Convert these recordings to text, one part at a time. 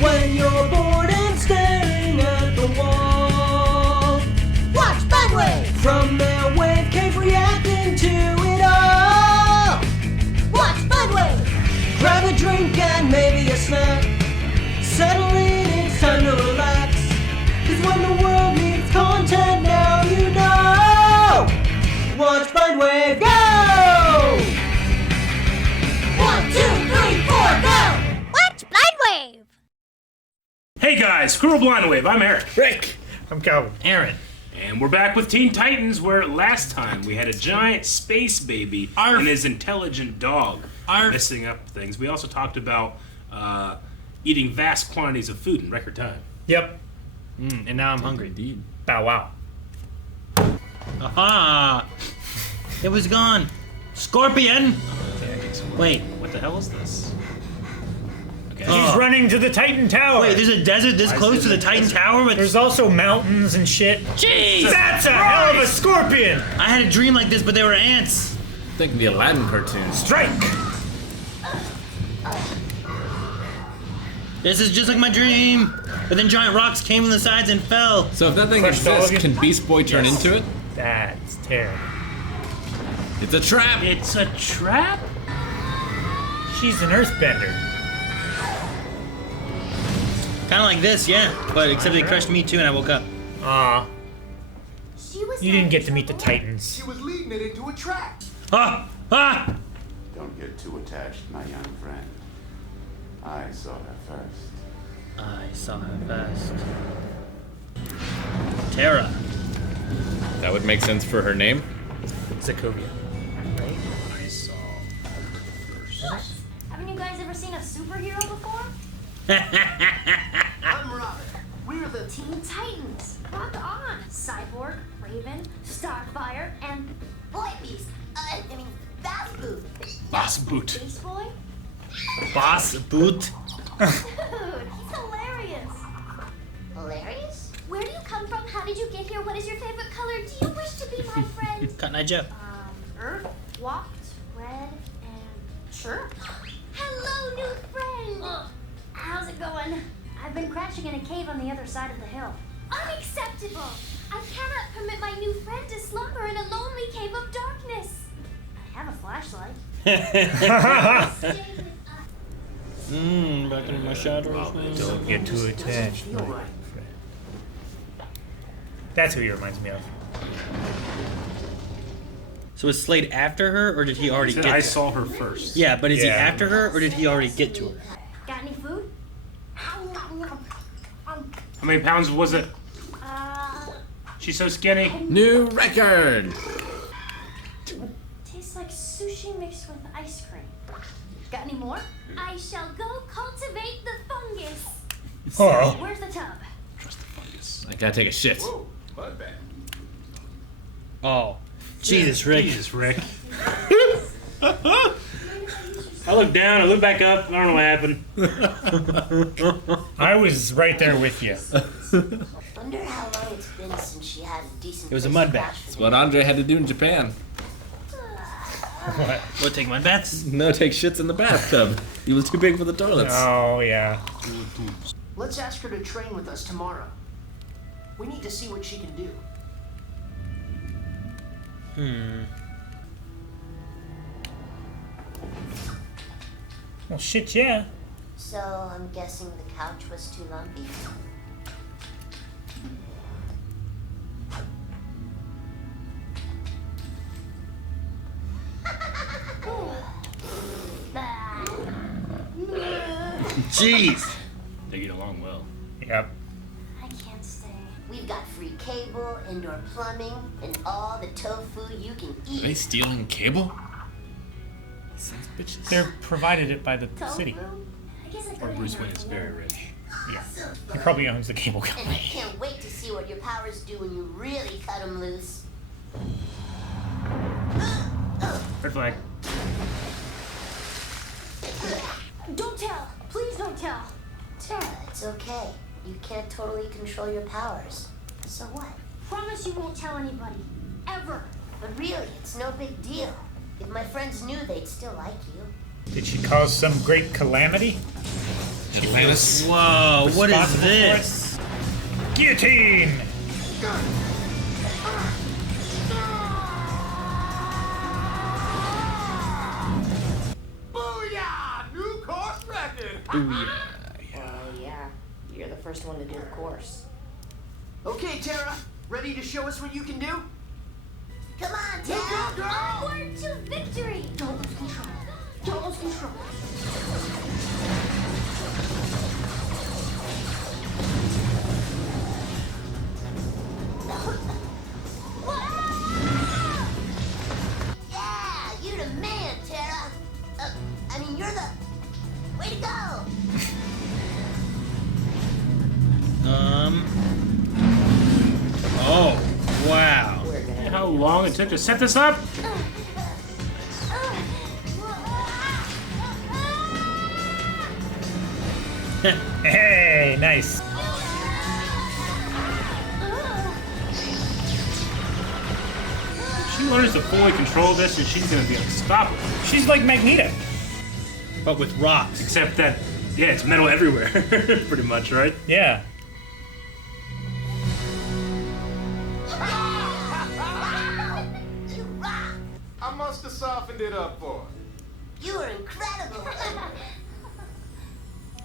When you're bored and staring at the wall, watch Budwave! From their wave cave reacting to it all. Watch Budwave! Grab a drink and maybe a snack. Settle in, it's time to relax. Cause when the world needs content, now you know. Watch Budwave, go! 1, 2, 3, 4, go! Watch Blindwave! Hey guys, Squirrel Blindwave, I'm Eric. Rick! I'm Calvin. Aaron. And we're back with Teen Titans, where last time we had a giant space baby Arf. and his intelligent dog Arf. messing up things. We also talked about eating vast quantities of food in record time. Yep. And now I'm hungry. Indeed. Bow wow. Aha! It was gone. Scorpion! Wait. What the hell is this? Okay. He's running to the Titan Tower. Wait, there's a desert this close to the Titan Tower? But There's also mountains and shit. jeez! That's a hell of a scorpion! I had a dream like this, but they were ants. Think of the Aladdin cartoon. Strike! This is just like my dream. But then giant rocks came from the sides and fell. So if that thing Crushed all exists, of you? can Beast Boy turn into it? That's Terra. It's a trap! It's a trap? She's an earthbender. Kind of like this, yeah. But except they crushed me too and I woke up. Aw, She was you didn't get to meet the Titans. She was leading it into a trap. Ah! Ah! Don't get too attached, my young friend. I saw her first. I saw her first. Terra. That would make sense for her name. Sokovia. I saw What? Haven't you guys ever seen a superhero before? I'm Robin. We're the Teen Titans. Rock on. Cyborg, Raven, Starfire, and Boy Beast. I mean, Bass Boot. Boss Boot. Beast Boy? Boss boot. Dude, he's hilarious. Hilarious? Where do you come from? How did you get here? What is your favorite color? Do you wish to be my friend? Cotton Eye Joe. Earth, walked, red, and sure. Hello, new friend. How's it going? I've been crashing in a cave on the other side of the hill. Unacceptable! I cannot permit my new friend to slumber in a lonely cave of darkness. I have a flashlight. Stay with us. Back in my shadows. Don't get too attached. feel right. That's who he reminds me of. So was Slade after her, or did he already get I to her? saw her first. Yeah, but is he Yeah. after her, or did he already get to her? Got any food? How many pounds was it? She's so skinny. New record! Tastes like sushi mixed with ice cream. Got any more? I shall go cultivate the fungus. Oh. Where's the tub? I gotta take a shit. Whoa, bud bag. Oh. Jesus, Rick. Jesus, Rick. I looked down, I looked back up, I don't know what happened. I was right there with you. Wonder how long it's been since she had a decent. It was a mud bath. That's what Andre had to do in Japan. What? What, take my baths? No, take shits in the bathtub. He was too big for the toilets. Oh, yeah. Let's ask her to train with us tomorrow. We need to see what she can do. Well, shit, yeah. So I'm guessing the couch was too lumpy. Jeez. They get along well. Yep. I can't stay. We've got free cable, indoor plumbing, and all the tofu you can Are they eat. stealing cable? Sons of bitches. They're provided it by the city. I guess I Or could Bruce Wayne is very rich. Yeah. He probably owns the cable And I company. can't wait to see what your powers do when you really cut them loose. Red flag. Don't tell. Please don't tell. Terra, it's okay. You can't totally control your powers. So what? Promise you won't tell anybody. Ever. But really, it's no big deal. If my friends knew, they'd still like you. Did she cause some great calamity? Atlantis. Whoa, what is Responsible this? for it. Guillotine! Booyah! New course record! Booyah. Oh, yeah. You're the first one to do the course. Okay, Terra, ready to show us what you can do? Come on, Go, Terra! girl! Onward to victory! Don't lose control. Don't lose control. Yeah, you're the man, Terra. I mean, you're the... Way to go! Oh, wow. We're gonna... How long it took to set this up? Hey, nice. She learns to fully control this, and she's gonna be unstoppable. She's like Magneto. But with rocks. Except that, yeah, it's metal everywhere, pretty much, right? Yeah. You rock! I must have softened it up for her. You were incredible!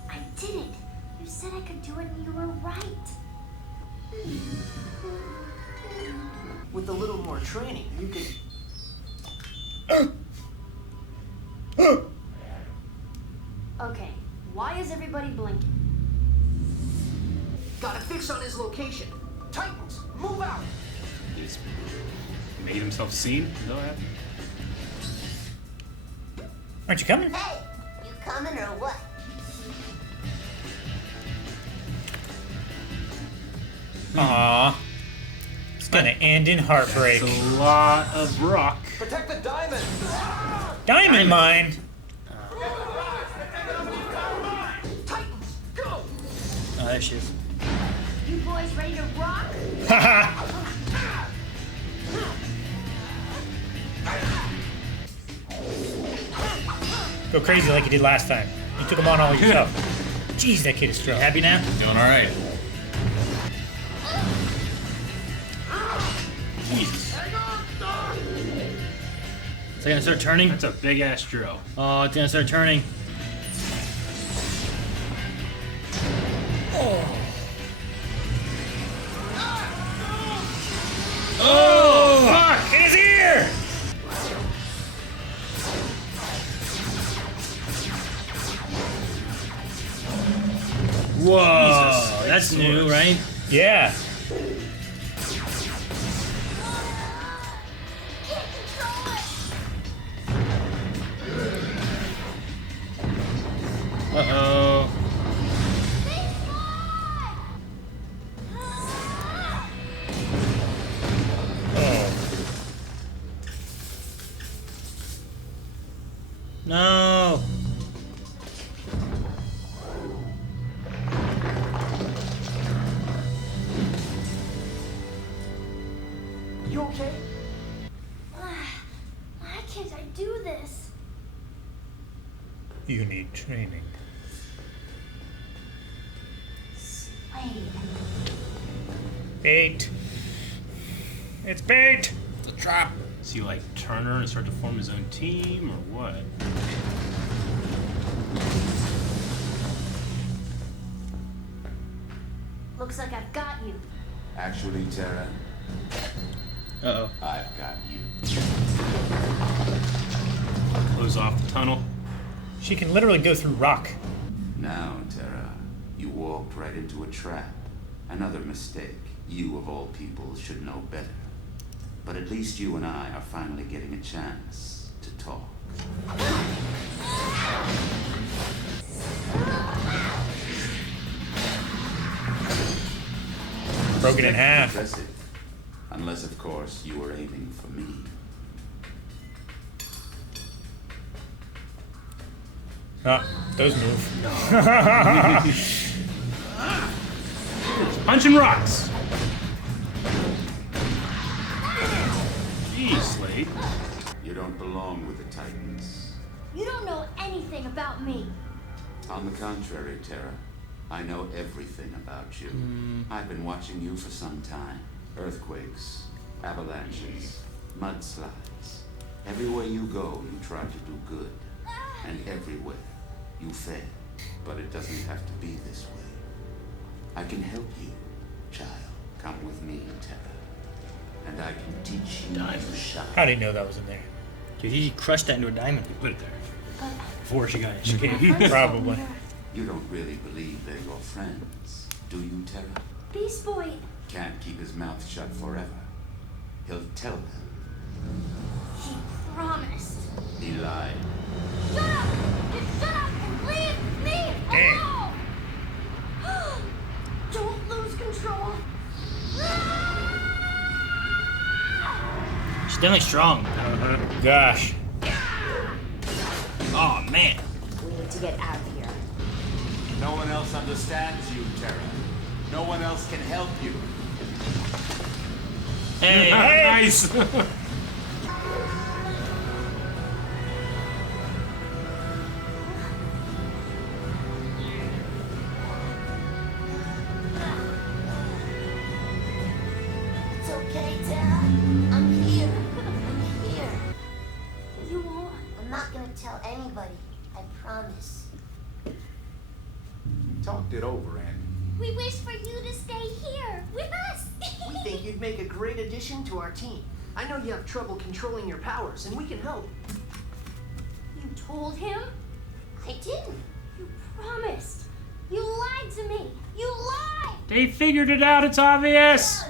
I did it! You said I could do it and you were right. With a little more training, you could... Okay, why is everybody blinking? Got a fix on his location. Titans, move out! He's made himself seen. Is that what happened? Aren't you coming? Hey, you coming or what? Aw. It's gonna end in heartbreak. It's a lot of rock. Protect the diamond! Diamond mine! Titans, go! Oh, there she is. You boys ready to rock? Haha! Go crazy like you did last time. You took him on all yourself. Jeez, that kid is strong. Happy now? Doing all right. Jesus. Is it gonna start turning? That's a big ass drill. Oh, it's gonna start turning. Oh! Fuck! His ear! Whoa, Jesus. that's new, right? Yeah. Uh-oh. Oh. No. You okay? Why can't I do this? You need training. Slade. Bait. It's bait! The trap. Does he like turn her and start to form his own team, or what? Looks like I've got you. Actually, Terra, Uh-oh. I've got you. Close off the tunnel. She can literally go through rock. Now, Terra, you walked right into a trap. Another mistake. You, of all people, should know better. But at least you and I are finally getting a chance to talk. Broken in half. Impressive. Unless, of course, you were aiming for me. Ah, those move. Punching rocks. Jeez, Slade. You don't belong with the Titans. You don't know anything about me. On the contrary, Terra, I know everything about you. I've been watching you for some time. Earthquakes, avalanches, mudslides. Everywhere you go, you try to do good. And everywhere, you fail. But it doesn't have to be this way. I can help you, child. Come with me, Terra. And I can teach you to shine. How did he know that was in there? Dude, he crushed that into a diamond. Put it there. But Before she got educated. Probably. You don't really believe they're your friends, do you, Terra? Beast Boy. Can't keep his mouth shut forever. He'll tell them. He promised. He lied. Shut up! Just shut up and leave me alone! Don't lose control. She's definitely strong. Gosh. Oh, man. We need to get out of here. No one else understands you, Terra. No one else can help you. Hey, Nice. It's okay, Terra. I'm here. I'm here. You won't. I'm not gonna tell anybody. I promise. Talked it over, Andy. We wish for you to stay here with us. We think you'd make a great addition to our team. I know you have trouble controlling your powers, and we can help. You told him? I didn't. You promised. You lied to me. You lied. They figured it out. It's obvious.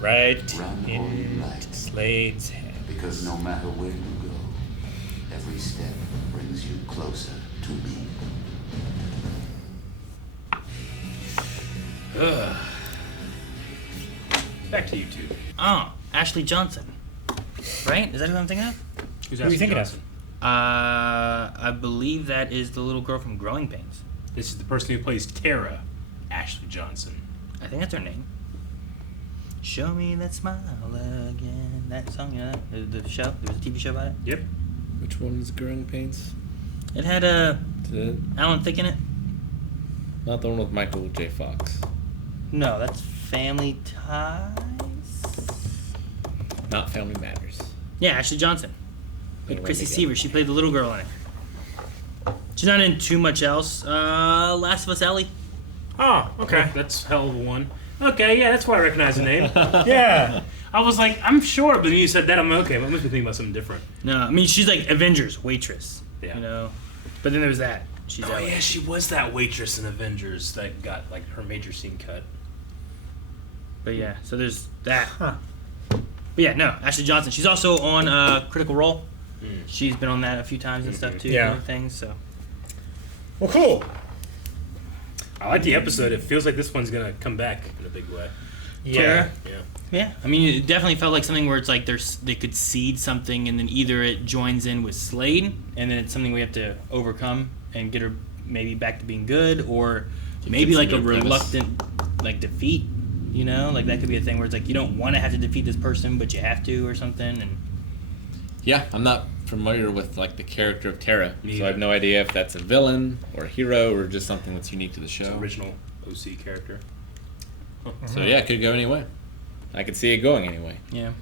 Right Run all you in like. Slade's hand. Because no matter where you go, every step brings you closer to me. Back to you two. Oh, Ashley Johnson. Right? Is that who I'm thinking of? Who's Who are you Ashley thinking Johnson? I believe that is the little girl from Growing Pains. This is the person who plays Terra, Ashley Johnson. I think that's her name. Show me that smile again. That song, you know that? The show? There was a TV show about it. Yep. Which one is Growing Pains? It had Is it Alan Thicke in it. not the one with Michael J. Fox? No, that's Family Ties. Not Family Matters. Yeah, Ashley Johnson. They With went Chrissy together. Seaver. She played the little girl in it. She's not in too much else. Last of Us Ellie. Oh, okay. That's a hell of a one. Okay, yeah, that's why I recognize the name. Yeah. I was like, I'm sure, but then you said that, I'm okay. But I must be thinking about something different. No, I mean she's like Avengers waitress. Yeah. You know, but then there was that. She's Oh Ellie. yeah, she was that waitress in Avengers that got like her major scene cut. But yeah, so there's that. Huh. But yeah, no, Ashley Johnson. She's also on Critical Role. Mm. She's been on that a few times and stuff too. Yeah. And things. So Well, cool. I like the episode. It feels like this one's gonna come back in a big way. Yeah. Terra. Yeah. yeah, I mean it definitely felt like something where it's like they could seed something and then either it joins in with Slade and then it's something we have to overcome and get her maybe back to being good, or maybe It's a like a good premise. reluctant like defeat. You know, like that could be a thing where it's like you don't want to have to defeat this person, but you have to or something. And Yeah, I'm not familiar with like the character of Terra, Me so I have either. no idea if that's a villain or a hero or just something that's unique to the It's show. an original OC character. So yeah, it could go anyway. I could see it going anyway. yeah,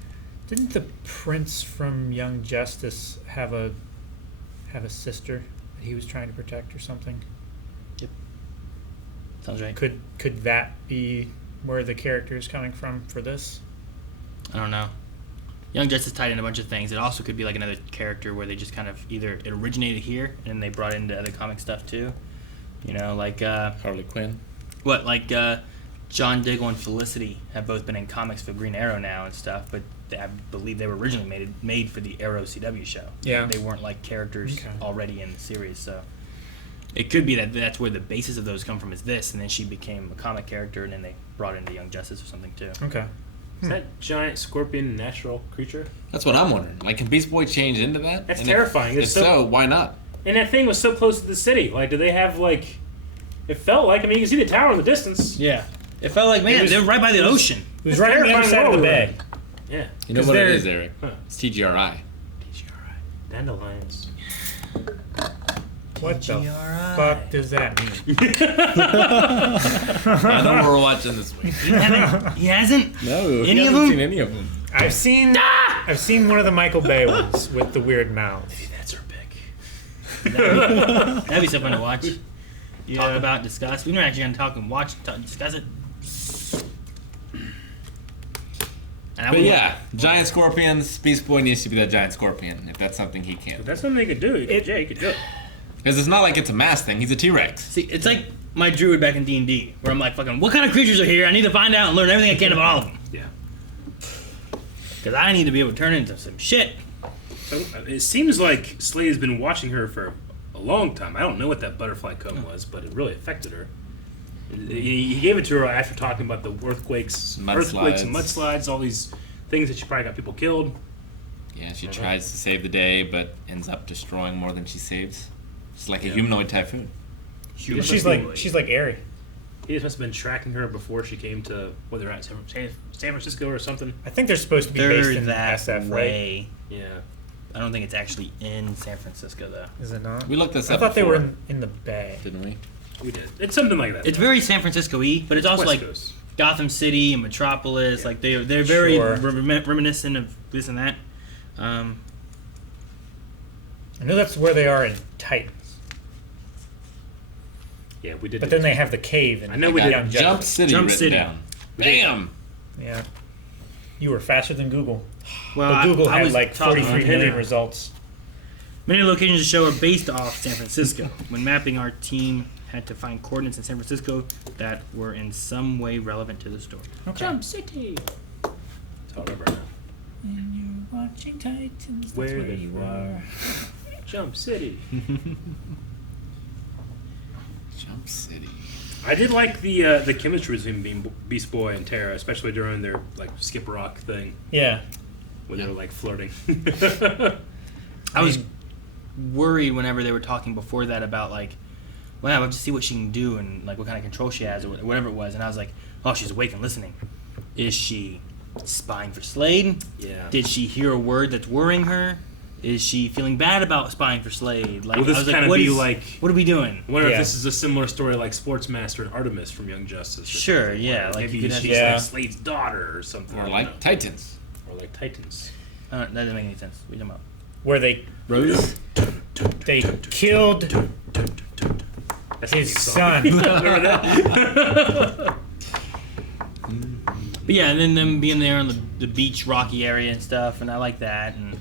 Didn't the prince from Young Justice have a sister that he was trying to protect or something? sounds right. Could that be where the character is coming from for this? I don't know. Young Justice tied in a bunch of things. It also could be like another character where they just kind of either it originated here and they brought into other comic stuff too. You know, like Harley Quinn. John Diggle and Felicity have both been in comics for Green Arrow now and stuff, but I believe they were originally made for the Arrow CW show. Yeah. They weren't like characters Okay. already in the series, so it could be that that's where the basis of those come from is this, and then she became a comic character, and then they brought in the Young Justice or something too. Okay. Is that giant scorpion natural creature? That's what I'm wondering. Like, can Beast Boy change into that? That's And terrifying. If It's so, so- why not? And that thing was so close to the city. Like, do they have like? It felt like. I mean, you can see the tower in the distance. Yeah, it felt like It was- they were right by the ocean. It was It's right on the other terrifying side of the world. bay. Yeah. You know 'Cause what it they're- is, Eric? Huh. It's TGRI. Dandelions. What the TGRI. fuck does that mean? I know we're watching this week. He hasn't? No, Any he of hasn't them? seen any of them. I've seen one of the Michael Bay ones with the weird mouths. That's our pick. That'd be something to watch. Talk about, discuss. We were actually going to talk and watch, discuss it. And I But would- yeah, giant scorpions. Beast Boy needs to be that giant scorpion if that's something he can. If that's something they could do. He could do it. Because it's not like it's a mass thing. He's a T-Rex. See, it's like my druid back in D&D, where I'm like, fucking, what kind of creatures are here? I need to find out and learn everything I can about all of them. Yeah. Because I need to be able to turn into some shit. So it seems like Slade has been watching her for a long time. I don't know what that butterfly comb was, but it really affected her. He gave it to her after talking about the earthquakes and mudslides, all these things that she probably got people killed. Yeah, she tries to save the day, but ends up destroying more than she saves. It's like a humanoid typhoon. She's like Airy. He just must have been tracking her before she came to, whether at San Francisco or something. I think they're supposed to be based They're in that SF, way. Yeah. I don't think it's actually in San Francisco, though. right? Is it not? We looked this I up thought they before, were in the Bay. didn't we? We did. It's something like that. It's very San Francisco-y, but it's also West like Coast. Gotham City and Metropolis. Yeah. Like they're very Sure. reminiscent of this and that. I know that's where they are in Titans. Yeah, we did. But then they have the cave in I know we Young did. Justice. Jump City Jump written City. down. Bam! Yeah. You were faster than Google. Well, But Google I had was like talking 43 on million here. results. Many locations of the show are based off San Francisco. When mapping, our team had to find coordinates in San Francisco that were in some way relevant to the story. Okay. Jump City. That's all I remember now. When you're watching Titans, that's Where where they you from? are. Jump City. Jump City. I did like the chemistry between Beast Boy and Terra, especially during their like skip rock thing Yeah. where they were like flirting. I was worried whenever they were talking before that about like, well, I have to see what she can do and like what kind of control she has or whatever it was, and I was like, oh, she's awake and listening. Is she spying for Slade? Yeah. Did she hear a word that's worrying her? Is she feeling bad about spying for Slade? Like, Will this I was like, kinda what be is- like- what are we doing? I wonder Yeah. if this is a similar story like Sportsmaster and Artemis from Young Justice. Or Sure, something, yeah, where like maybe you could have- she's Yeah. like Slade's daughter or something. Or I don't like know. Titans. Or like Titans. That doesn't make any sense. What are you talking about? Where they Rose? killed That's his the song. son. Remember that? But yeah, and then them being there on the beach, rocky area and stuff, and I like that. And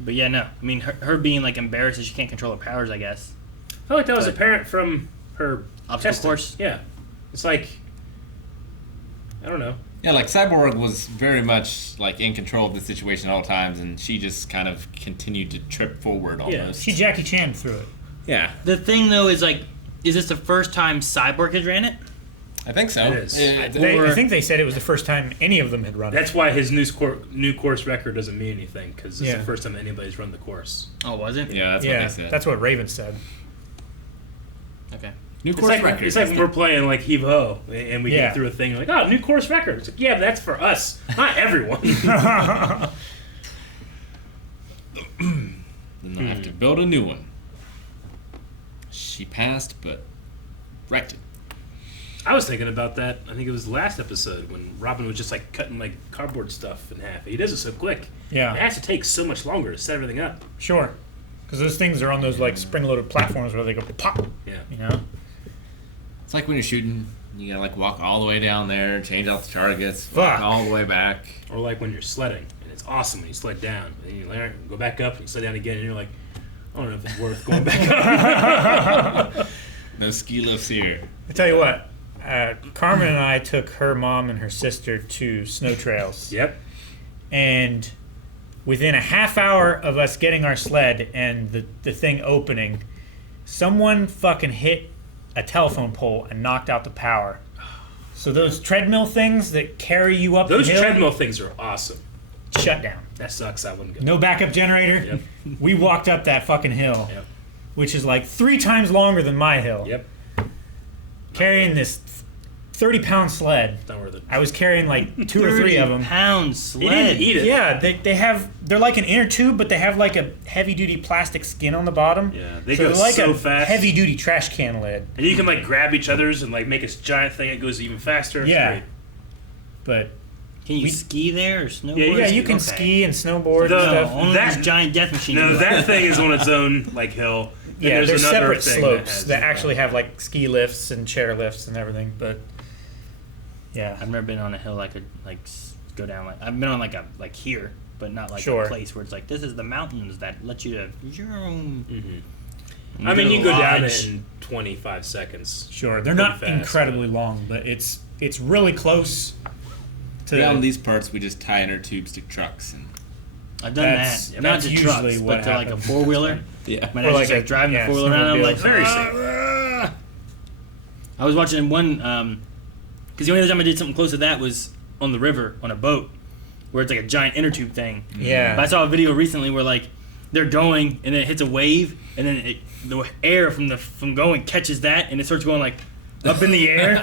but yeah, no, I mean her being like embarrassed that she can't control her powers, I guess. I feel like that was But- apparent from her Obstacle testing. course? Yeah. It's like, I don't know. Yeah, like Cyborg was very much like in control of the situation at all times, and she just kind of continued to trip forward almost. She Jackie Chan through it. Yeah, The thing though is like, is this the first time Cyborg has ran it? I think so. It is. I think they said it was the first time any of them had run That's it. why his new course record doesn't mean anything, because it's Yeah. the first time anybody's run the course. Oh, was it? Yeah, that's what they said. That's what Raven said. Okay. New It's course like, record. it's like when we're playing like Heave Ho and we Yeah. get through a thing like, oh, new course record. It's like, yeah, but that's for us, not everyone. Then they'll have to build a new one. She passed, but wrecked it. I was thinking about that. I think it was the last episode when Robin was just like cutting like cardboard stuff in half. He does it so quick. Yeah. It has to take so much longer to set everything up. Sure. Because those things are on those like spring-loaded platforms where they go pop. Yeah. You know. It's like when you're shooting, you gotta like walk all the way down there, change out the targets, walk Fuck. all the way back. Or like when you're sledding and it's awesome when you sled down and then you learn, go back up and you sled down again and you're like, I don't know if it's worth going back up. No ski lifts here. I tell you what, Carmen and I took her mom and her sister to snow trails. Yep. And within a half hour of us getting our sled and the thing opening, someone fucking hit a telephone pole and knocked out the power. So those treadmill things that carry you up Those the hill, treadmill things are awesome. shut down. That sucks. I wouldn't go. No backup generator. Yep. We walked up that fucking hill, Yep. which is like 3 times longer than my hill. Yep. Carrying this 30-pound sled. Not worth it. I was carrying like 2 or 3 of them. Pound He sled. didn't eat it. Yeah, they're like an inner tube, but they have like a heavy-duty plastic skin on the bottom. Yeah, they so go they're like so a fast. heavy-duty trash can lid. And you can like grab each other's and like make this giant thing that goes even faster. It's Yeah. great. But Can you We- ski there or snowboard? yeah, you can Okay. ski and snowboard The- and No, stuff. only That- this giant death machine. No, can do that thing is on its own like hill. And Yeah, there's another separate thing slopes has- that actually have like ski lifts and chair lifts and everything. But yeah, I've never been on a hill go down like I've been on like here, but not like Sure. a place where it's like this is the mountains that let you to. I mean, you go down Lodge. in 25 seconds. sure. They're Pretty not fast, incredibly long, but it's really close to. Around these parts, we just tie inner tubes to trucks and I've done That's- that. Not that's to usually trucks, what but to like a happens. 4-wheeler. yeah. When Or I was like just like a- driving yeah, the 4-wheeler around, I'm snowmobile. like Very "Ah." I was watching one because the only other time I did something close to that was on the river on a boat where it's like a giant inner tube thing. Yeah. But I saw a video recently where like they're going and then it hits a wave and then the air from going catches that and it starts going like up in the air.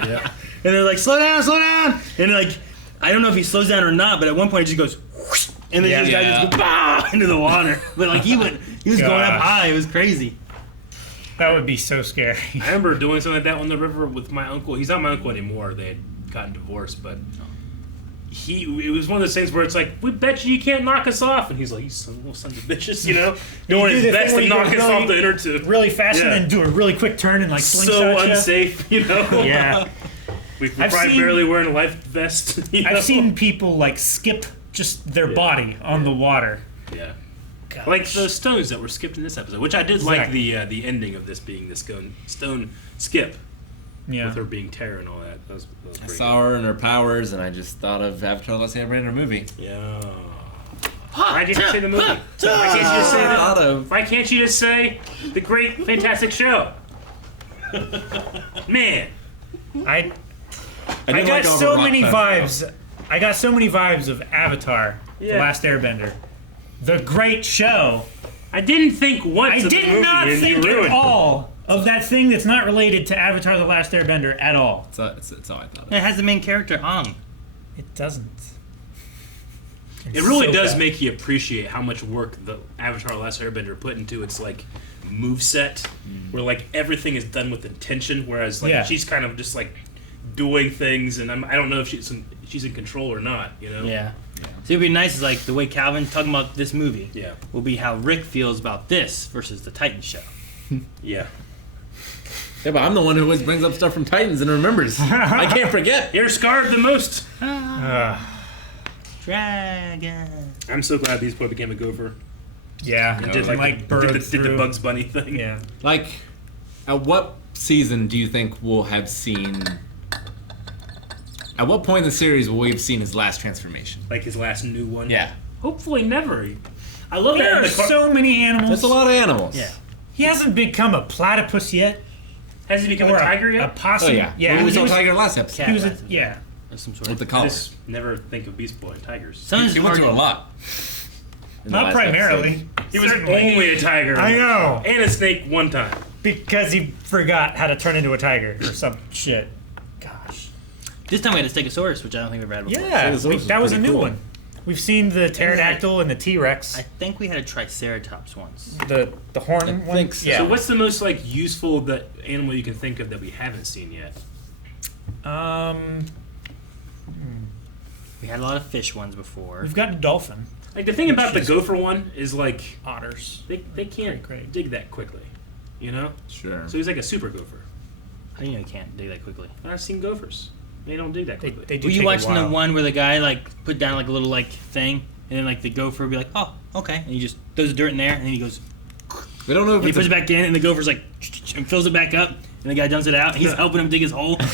And they're like slow down, and like I don't know if he slows down or not, but at one point it just goes whoosh, and then Yeah. this guy just goes bah, into the water. But like he was going up Gosh. high. It was crazy. That would be so scary. I remember doing something like that on the river with my uncle. He's not my uncle anymore. They had gotten divorced, but it was one of those things where it's like, we bet you can't knock us off. And he's like, you little sons of bitches, you know? Doing do his the best thing where to you knock go us really- off the inner tube. Really fast Yeah. and then do a really quick turn and like So slingshot ya. unsafe, you know? Yeah. We're I've probably seen- barely wearing a life vest. You know? I've seen people like skip just their body on the water. Yeah. Gosh. Like the stones that were skipped in this episode, which I did like Exactly. the ending of this being the stone skip Yeah. with her being Terra and all that. That was I pretty saw her and her powers, and I just thought of Avatar: The Last Airbender movie. good. Yeah. Why did you say the movie? Why can't you just say Thought that? of. Why can't you just say the great, fantastic show? Man, I didn't got like all the so rock many thunder. vibes. I got so many vibes of Avatar: The Yeah. Last Airbender, the great show. I didn't think once I of the did movie not and you think ruined at it. all of that thing that's not related to Avatar: The Last Airbender at all. That's all I thought of. It has the main character Ang. It doesn't. It really so does bad. make you appreciate how much work the Avatar: Last Airbender put into its like move set, where like everything is done with intention, whereas like Yeah. she's kind of just like doing things, and I don't know if she's in control or not. You know? Yeah. So it'd be nice is like the way Calvin talking about this movie. Yeah. Will be how Rick feels about this versus the Titan show. Yeah. Yeah, but I'm the one who always brings up stuff from Titans and remembers. I can't forget. You're scarred the most. Dragon. I'm so glad these boy became a gopher. Yeah, And and did like bird did the through. Bugs Bunny thing. Yeah. Like, at what season do you think we'll have seen? At what point in the series will we have seen his last transformation? Like his last new one. Yeah, Hopefully never. I love There that. are in the car- so many animals. that's a lot of animals. Yeah. He hasn't become a platypus yet. Has he become Or a tiger a yet? possum. Oh yeah, Yeah. He was he on was, Tiger last episode. he was a, Cat yeah. Of some sort. With the I collar. just never think of Beast Boy and tigers. Sometimes He it's went hard through a to- lot. in the Not last primarily. episode. He was Certainly. only a tiger. I know. And a snake one time. Because he forgot how to turn into a tiger or some shit. Gosh. This time we had a Stegosaurus, which I don't think we've had before. Yeah, Stegosaurus was that was a pretty new cool. one. We've seen the pterodactyl and the T-Rex. I think we had a Triceratops once. The horn I one. think so. Yeah. So what's the most like useful animal you can think of that we haven't seen yet? We had a lot of fish ones before. We've got a dolphin. Like the thing about the is- gopher one is like Otters. they can't Great. dig that quickly, you know. Sure. So he's like a super gopher. How do you know you can't dig that quickly? I've seen gophers. They don't dig that They, quickly. they do Were you take a watching the while. one where the guy like put down like a little like thing, and then like the gopher would be like, "Oh, okay," and he just throws the dirt in there, and then he goes, We don't know if and he it's puts it back in, and the gopher's like, and fills it back up, and the guy dumps it out. And he's helping him dig his hole. I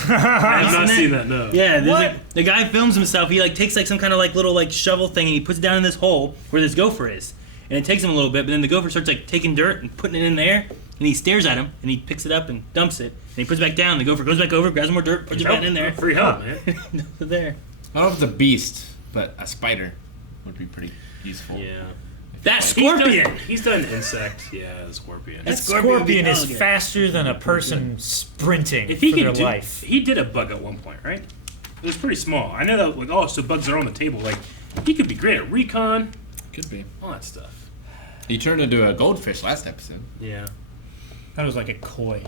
have not seen seen it? that. No. Yeah, there's What? like, the guy films himself. He like takes like some kind of like little like shovel thing, and he puts it down in this hole where this gopher is, and it takes him a little bit. But then the gopher starts like taking dirt and putting it in there, and he stares at him, and he picks it up and dumps it, and he puts it back down. The gopher goes back over, grabs more dirt, puts it back in there. Free help, man. Dumps it there. I don't know if it's a beast, but a spider would be pretty useful. Yeah. That scorpion. He's done insect. Yeah, the scorpion. That Scorpion scorpion is alligator. faster than a person sprinting If he for their could do, life. he did a bug at one point, right? It was pretty small. I know that. Like, oh, so bugs are on the table. Like, he could be great at recon, Could be. all that stuff. He turned into a goldfish last episode. Yeah. That was like a koi.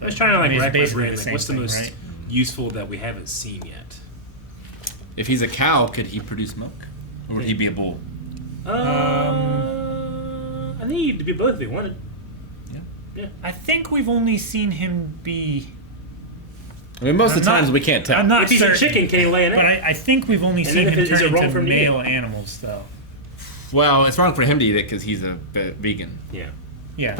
I was trying to like I mean, it's rack my basically brain. the Like, same what's the thing, most right? useful that we haven't seen yet? If he's a cow, could he produce milk? Or would he be a bull? I think he'd be both if he wanted. I think we've only seen him be. I mean, most of the I'm times not- we can't tell. I'm not If he's certain, a chicken, can he lay an egg? but I think we've only And seen then if him it- is turn it wrong into for him to eat male it? animals, though. Well, it's wrong for him to eat it because he's a vegan. Yeah. Yeah.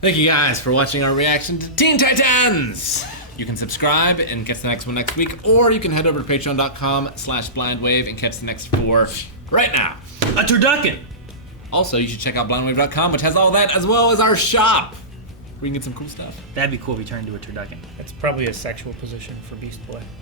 Thank you guys for watching our reaction to Teen Titans! You can subscribe and catch the next one next week, or you can head over to patreon.com/blindwave and catch the next 4 right now. A turducken. Also, you should check out blindwave.com, which has all that, as well as our shop, where you can get some cool stuff. That'd be cool if he turned into a turducken. That's probably a sexual position for Beast Boy.